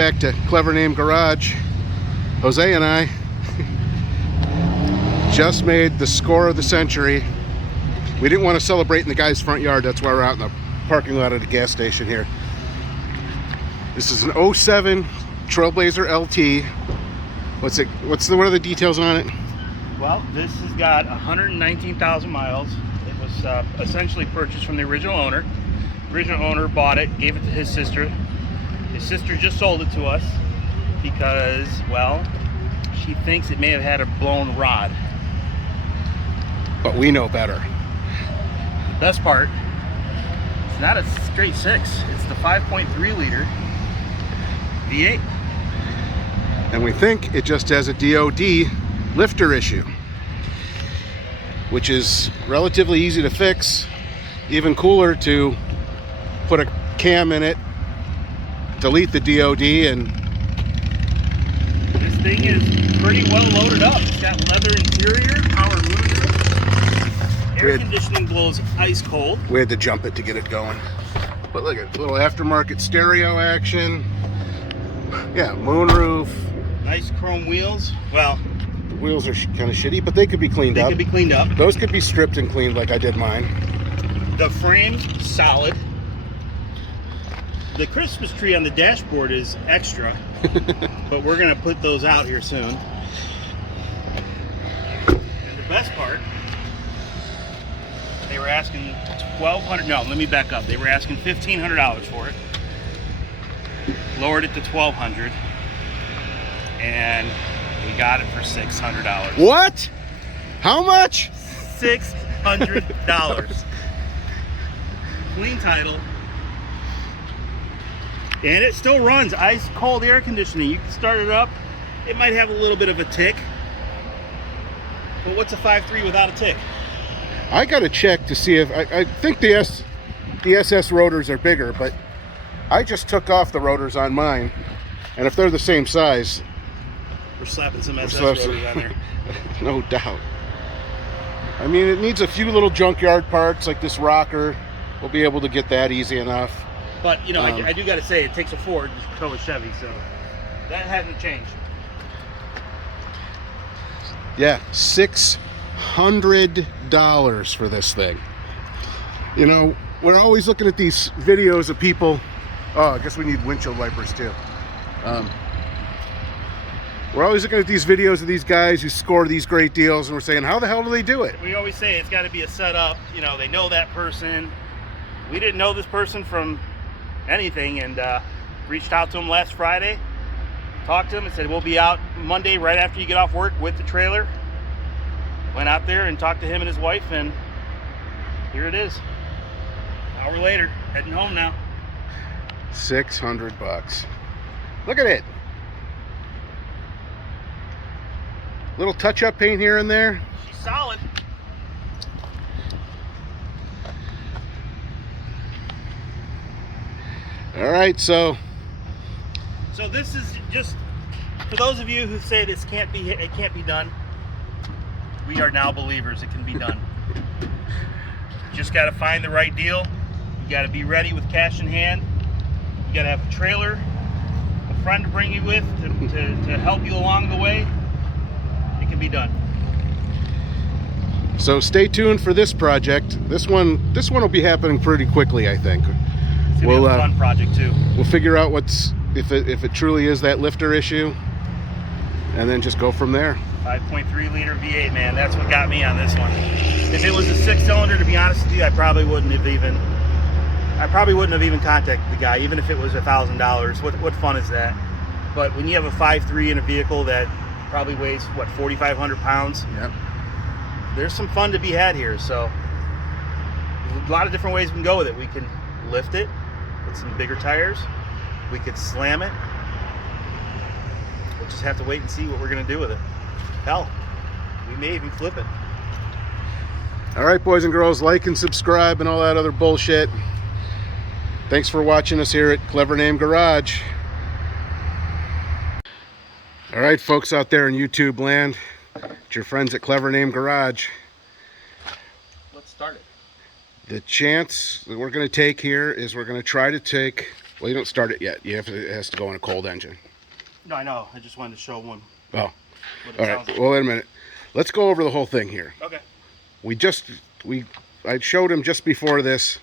back to Clever Name Garage. Jose and I just made the score of the century. We didn't want to celebrate in the guy's front yard. That's why we're out in the parking lot of the gas station here. This is an 07 Trailblazer LT. What are the details on it? Well, this has got 119,000 miles. It was essentially purchased from the original owner. The original owner bought it, gave it to his sister. His sister just sold it to us because, well, she thinks it may have had a blown rod. But we know better. The best part, it's not a straight 6. It's the 5.3 liter V8. And we think it just has a DOD lifter issue, which is relatively easy to fix. Even cooler to put a cam in it, delete the DOD, and this thing is pretty well loaded up. It's got leather interior, power moonroof, air conditioning blows ice cold. We had to jump it to get it going. But look at little aftermarket stereo action. Yeah, moonroof. Nice chrome wheels. Well, the wheels are kind of shitty, but they could be cleaned up. They could be cleaned up. Those could be stripped and cleaned like I did mine. The frame's solid. The Christmas tree on the dashboard is extra, but we're gonna put those out here soon. And the best part, they were asking $1,200. No, let me back up. They were asking $1,500 for it. Lowered it to $1,200, and we got it for $600. What? How much? $600. Clean title. And it still runs ice cold air conditioning. You can start it up. It might have a little bit of a tick. But what's a 5.3 without a tick? I gotta check to see if I think the SS rotors are bigger, but I just took off the rotors on mine, and if they're the same size, we're slapping some SS rotors on there. No doubt. I mean, it needs a few little junkyard parts like this rocker. We'll be able to get that easy enough. But, you know, I do got to say, it takes a Ford to tow a Chevy, so that hasn't changed. Yeah, $600 for this thing. You know, we're always looking at these videos of people. Oh, I guess we need windshield wipers too. We're always looking at these videos of these guys who score these great deals, and we're saying, how the hell do they do it? We always say it's got to be a setup. You know, they know that person. We didn't know this person from anything, and reached out to him last Friday, talked to him and said, we'll be out Monday right after you get off work with the trailer. Went out there and talked to him and his wife, and here it is. An hour later, heading home now. $600. Look at it. Little touch-up paint here and there. She's solid. All right, so this is just for those of you who say it can't be done. We are now believers it can be done. Just got to find the right deal. You got to be ready with cash in hand. You got to have a trailer, a friend to bring you with to help you along the way. It can be done. So stay tuned for this project. This one will be happening pretty quickly, I think. It's gonna be a fun project too. We'll figure out if it truly is that lifter issue, and then just go from there. 5.3 liter V8, man. That's what got me on this one. If it was a 6-cylinder, to be honest with you, I probably wouldn't have even contacted the guy, even if it was $1,000. What fun is that? But when you have a 5.3 in a vehicle that probably weighs, what, 4,500 pounds? Yep. There's some fun to be had here. So there's a lot of different ways we can go with it. We can lift it with some bigger tires. We could slam it. We'll just have to wait and see what we're going to do with it. Hell, we may even flip it. All right, boys and girls, like and subscribe and all that other bullshit. Thanks for watching us here at Clever Name Garage. All right, folks out there in YouTube land, it's your friends at Clever Name Garage. Let's start it. The chance that we're going to take here is we're going to try to take Well, you don't start it yet. It has to go in a cold engine. No, I know. I just wanted to show one. Oh, What it all sounds right. like. Well, wait a minute. Let's go over the whole thing here. Okay. I showed him just before this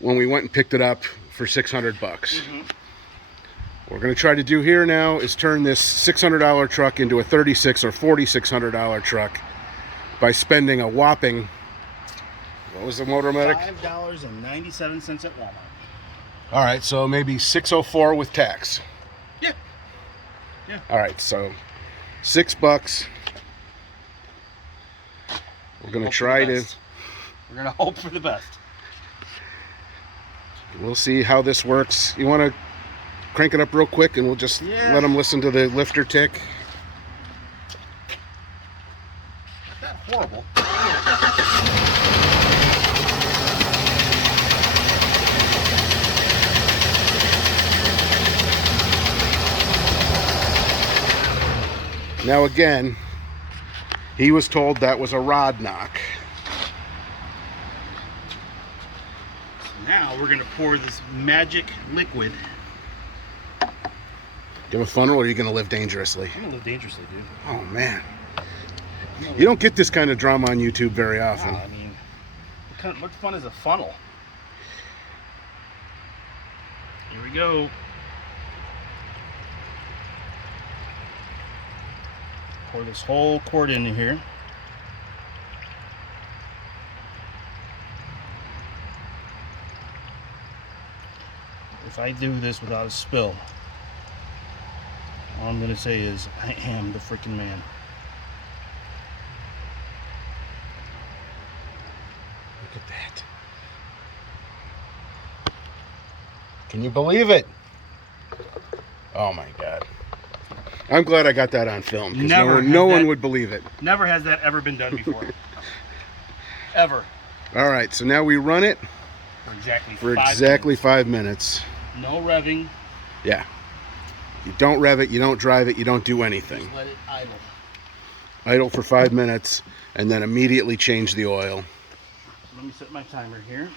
when we went and picked it up for $600. Mm-hmm. What we're going to try to do here now is turn this $600 truck into a $3,600 or $4,600 truck by spending a whopping, what was the Motor Medic? $5.97 at Walmart. All right, so maybe $604 with tax. Yeah. Yeah. All right, so $6. We're going to try to. We're going to hope for the best. We'll see how this works. You want to crank it up real quick and we'll just let them listen to the lifter tick? Not that horrible. Now again, he was told that was a rod knock. Now we're going to pour this magic liquid. Do you have a funnel or are you going to live dangerously? I'm going to live dangerously, dude. Oh, man. You don't get this kind of drama on YouTube very often. Wow, I mean, what fun is a funnel? Here we go. Pour this whole quart in here. If I do this without a spill, all I'm going to say is I am the freaking man. Look at that. Can you believe it? Oh my God. I'm glad I got that on film because no one would believe it. Never has that ever been done before. Ever. All right, so now we run it for exactly 5 minutes. No revving. Yeah. You don't rev it, you don't drive it, you don't do anything. Just let it idle. Idle for 5 minutes and then immediately change the oil. Let me set my timer here.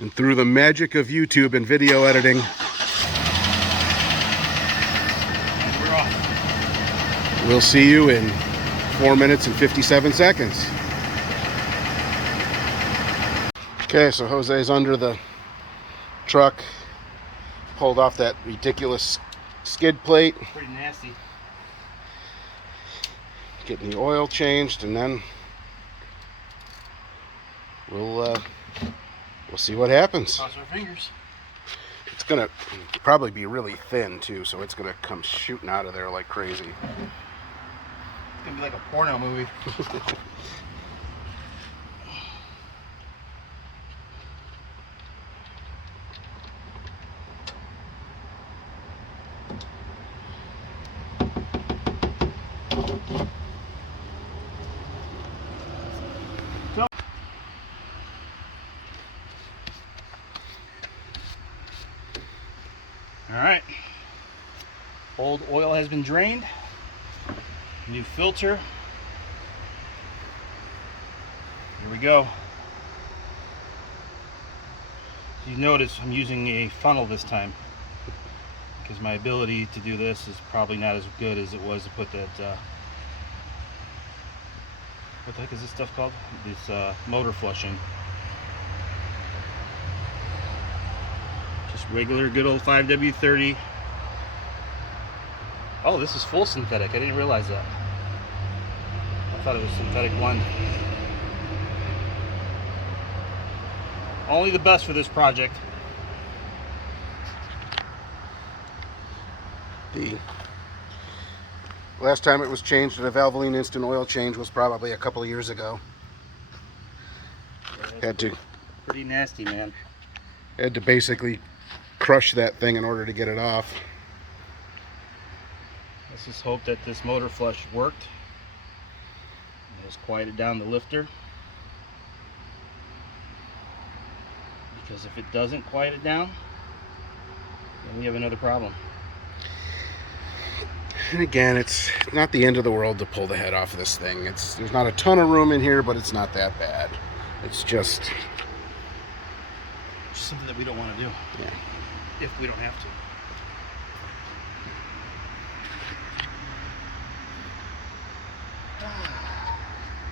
And through the magic of YouTube and video editing, we're off. We'll see you in 4 minutes and 57 seconds. Okay, so Jose's under the truck, pulled off that ridiculous skid plate. Pretty nasty. Getting the oil changed, and then we'll see what happens. Cross our fingers. It's gonna probably be really thin too, so it's gonna come shooting out of there like crazy. It's gonna be like a porno movie. Alright, old oil has been drained, new filter, here we go. You notice I'm using a funnel this time because my ability to do this is probably not as good as it was to put that, what the heck is this stuff called? This motor flush in. Regular good old 5W30. Oh, this is full synthetic. I didn't realize that. I thought it was synthetic one. Only the best for this project. The last time it was changed at a Valvoline instant oil change was probably a couple of years ago. Had to. Pretty nasty, man. Had to basically crush that thing in order to get it off. Let's just hope that this motor flush worked. It's quieted down the lifter. Because if it doesn't quiet it down, then we have another problem. And again, it's not the end of the world to pull the head off of this thing. There's not a ton of room in here, but it's not that bad. It's just something that we don't want to do. Yeah. If we don't have to.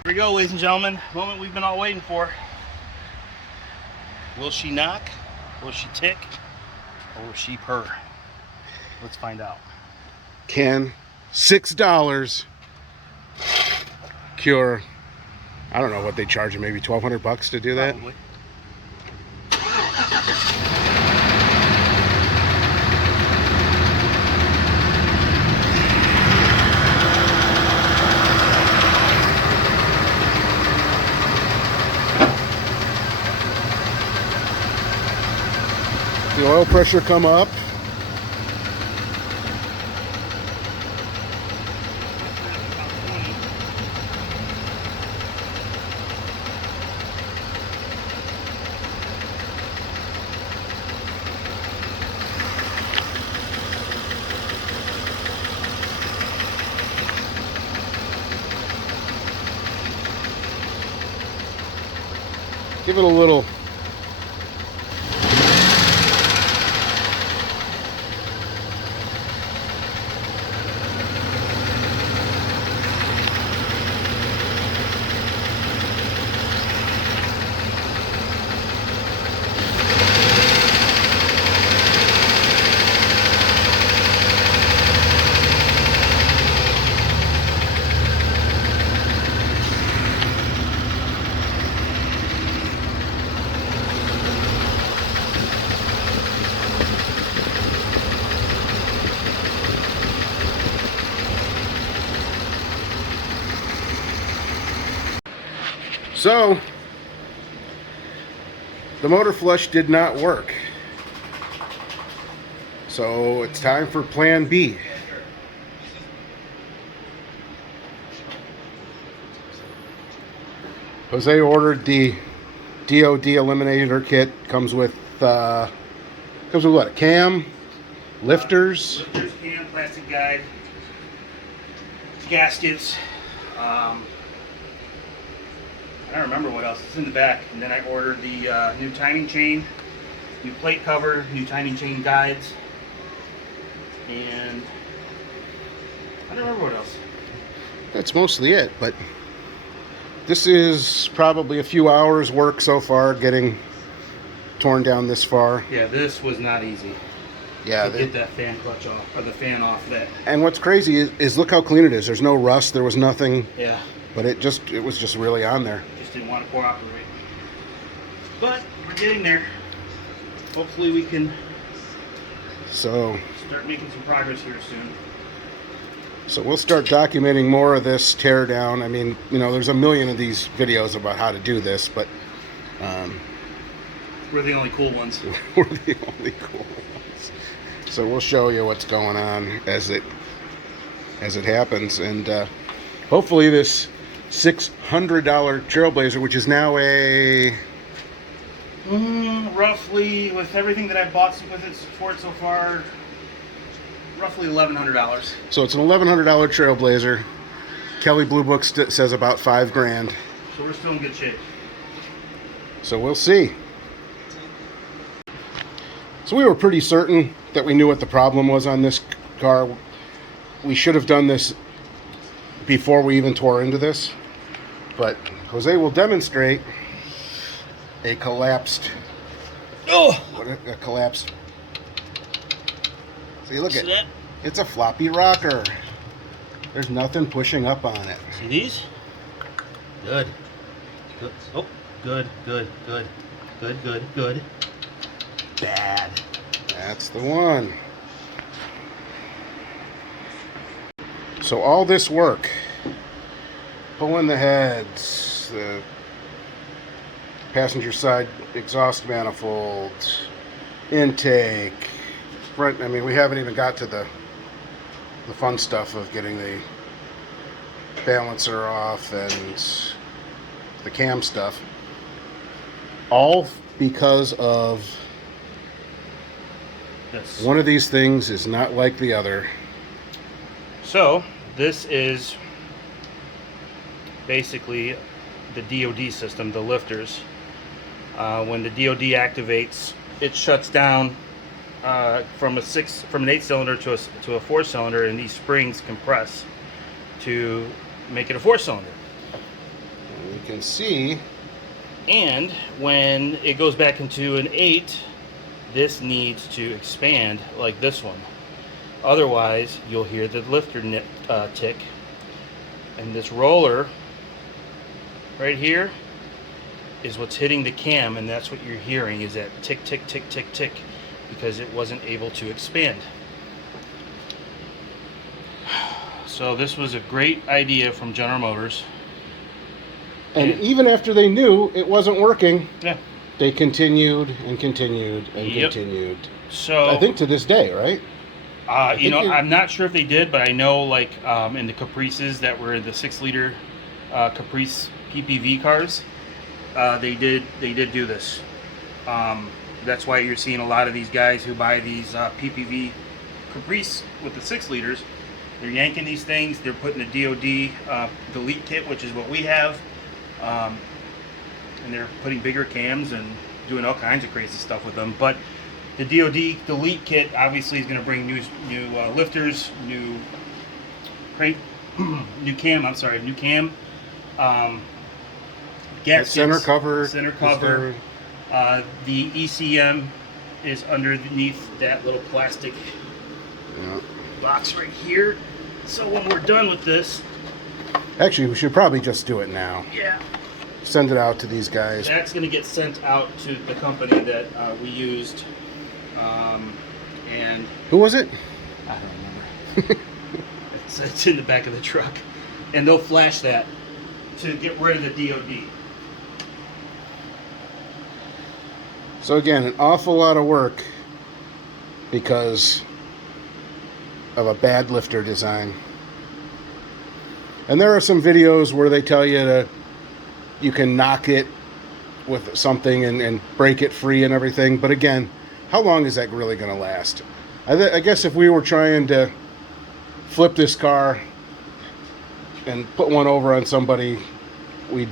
Here we go, ladies and gentlemen. Moment we've been all waiting for. Will she knock? Will she tick? Or will she purr? Let's find out. Can $6 cure? I don't know what they charge you. Maybe $1,200 to do that. Probably. The oil pressure come up. Give it a little. So, the motor flush did not work. So, it's time for plan B. Jose ordered the DOD Eliminator kit. Comes with what? A cam, lifters. Lifters, cam, plastic guide, gaskets. I don't remember what else. It's in the back. And then I ordered the new timing chain, new plate cover, new timing chain guides, and I don't remember what else. That's mostly it, but this is probably a few hours work so far getting torn down this far. Yeah, this was not easy. Yeah, to get that fan clutch off, or the fan off that. And what's crazy is look how clean it is. There's no rust. There was nothing. Yeah. But it was just really on there. Just didn't want to cooperate. But we're getting there. Hopefully we can start making some progress here soon. So we'll start documenting more of this tear down. I mean, there's a million of these videos about how to do this, but we're the only cool ones. We're the only cool ones. So we'll show you what's going on as it happens, and hopefully this $600 Trailblazer, which is now a roughly, with everything that I've bought with it for it so far, roughly $1,100. So it's an $1,100 Trailblazer. Kelly Blue Book says about $5,000. So we're still in good shape. So we'll see. So we were pretty certain that we knew what the problem was on this car. We should have done this before we even tore into this. But Jose will demonstrate a collapsed. A collapsed. See, look at it. It's a floppy rocker. There's nothing pushing up on it. See these? Good. Good. Oh, good, good, good, good, good, good. Bad. That's the one. So all this work, pulling the heads, the passenger side exhaust manifold, intake, front. I mean, we haven't even got to the fun stuff of getting the balancer off and the cam stuff. All because of this. One of these things is not like the other. So this is basically the DOD system, the lifters. When the DOD activates it shuts down from an 8-cylinder to a 4-cylinder, and these springs compress to make it a 4-cylinder. And you can see. And when it goes back into an 8, this needs to expand like this one. Otherwise, you'll hear the lifter tick. And this roller right here is what's hitting the cam, and that's what you're hearing, is that tick, tick, tick, tick, tick, because it wasn't able to expand. So this was a great idea from General Motors. And even after they knew it wasn't working, yeah, they continued and continued and continued. So I think to this day, right? I'm not sure if they did, but I know, like, in the Caprices that were the 6-liter Caprice PPV cars, they did do this. That's why you're seeing a lot of these guys who buy these PPV Caprice with the 6 liters. They're yanking these things. They're putting the DoD delete kit, which is what we have, and they're putting bigger cams and doing all kinds of crazy stuff with them. But the DoD delete kit obviously is going to bring new lifters, new crank, new cam. Gas center kits, cover. The ECM is underneath that little plastic box right here. So when we're done with this, actually, we should probably just do it now. Yeah. Send it out to these guys. That's going to get sent out to the company that we used. And who was it? I don't remember. It's in the back of the truck, and they'll flash that to get rid of the DoD. So again, an awful lot of work because of a bad lifter design. And there are some videos where they tell you you can knock it with something and break it free and everything. But again, how long is that really going to last? I guess if we were trying to flip this car and put one over on somebody, we'd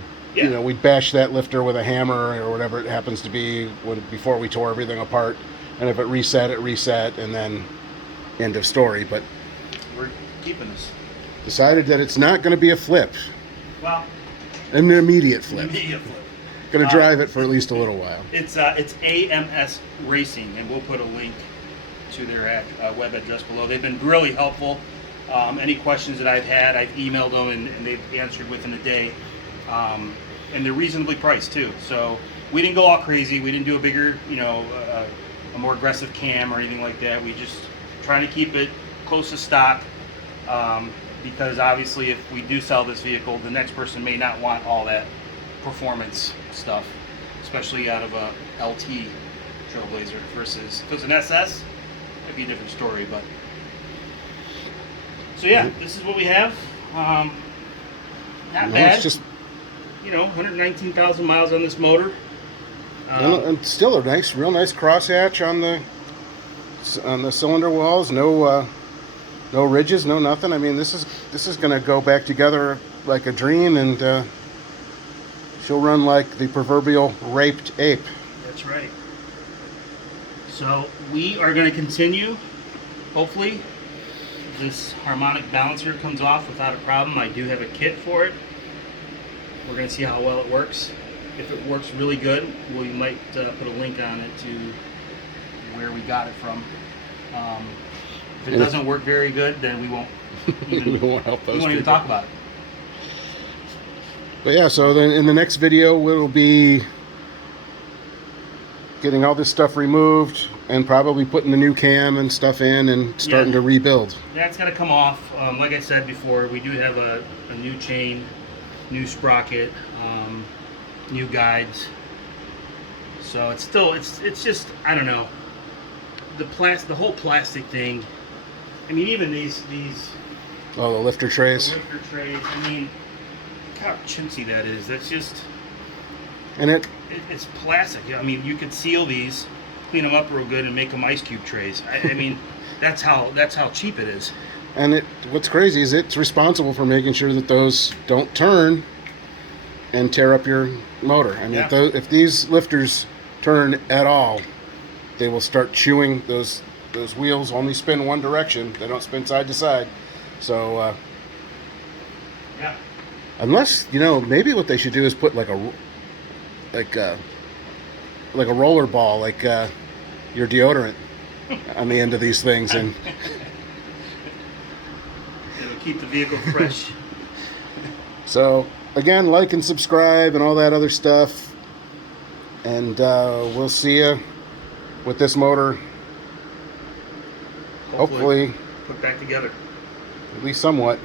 bash that lifter with a hammer or whatever it happens to be before we tore everything apart. And if it reset, and then end of story. But we're keeping this. Decided that it's not going to be a flip. Well, an immediate flip. Going to drive it for at least a little while. It's AMS Racing, and we'll put a link to their web address below. They've been really helpful. Any questions that I've had, I've emailed them, and they've answered within a day. And they're reasonably priced too. So we didn't go all crazy. We didn't do a bigger, a more aggressive cam or anything like that. We just trying to keep it close to stock. Because obviously, if we do sell this vehicle, the next person may not want all that performance stuff, especially out of a LT Trailblazer versus if it was an SS, it'd be a different story. But so yeah, this is what we have. Not bad. It's just 119,000 miles on this motor. And still a real nice crosshatch on the cylinder walls. No ridges, no nothing. I mean, this is going to go back together like a dream, and she'll run like the proverbial raped ape. That's right. So we are going to continue. Hopefully, this harmonic balancer comes off without a problem. I do have a kit for it. We're going to see how well it works. If it works really good, we might put a link on it to where we got it from. If it doesn't work very good, then we won't even, we won't help those we won't even people. talk about it. But yeah, so then in the next video, we'll be getting all this stuff removed and probably putting the new cam and stuff in and starting to rebuild. That's going to come off. Like I said before, we do have a new chain, new sprocket, new guides. So it's still, it's just, I don't know. The whole plastic thing. I mean, even these. Oh, the lifter trays. The lifter trays. I mean, look how chintzy that is. That's just. And it's plastic. I mean, you could seal these, clean them up real good, and make them ice cube trays. I mean, that's how cheap it is. And what's crazy is it's responsible for making sure that those don't turn and tear up your motor. I mean, if these lifters turn at all, they will start chewing those wheels. Only spin one direction. They don't spin side to side. So Yeah. unless, you know, maybe what they should do is put like a roller ball, like your deodorant, on the end of these things, and it'll keep the vehicle fresh. so again, like and subscribe and all that other stuff, and we'll see you with this motor hopefully put back together. at least somewhat.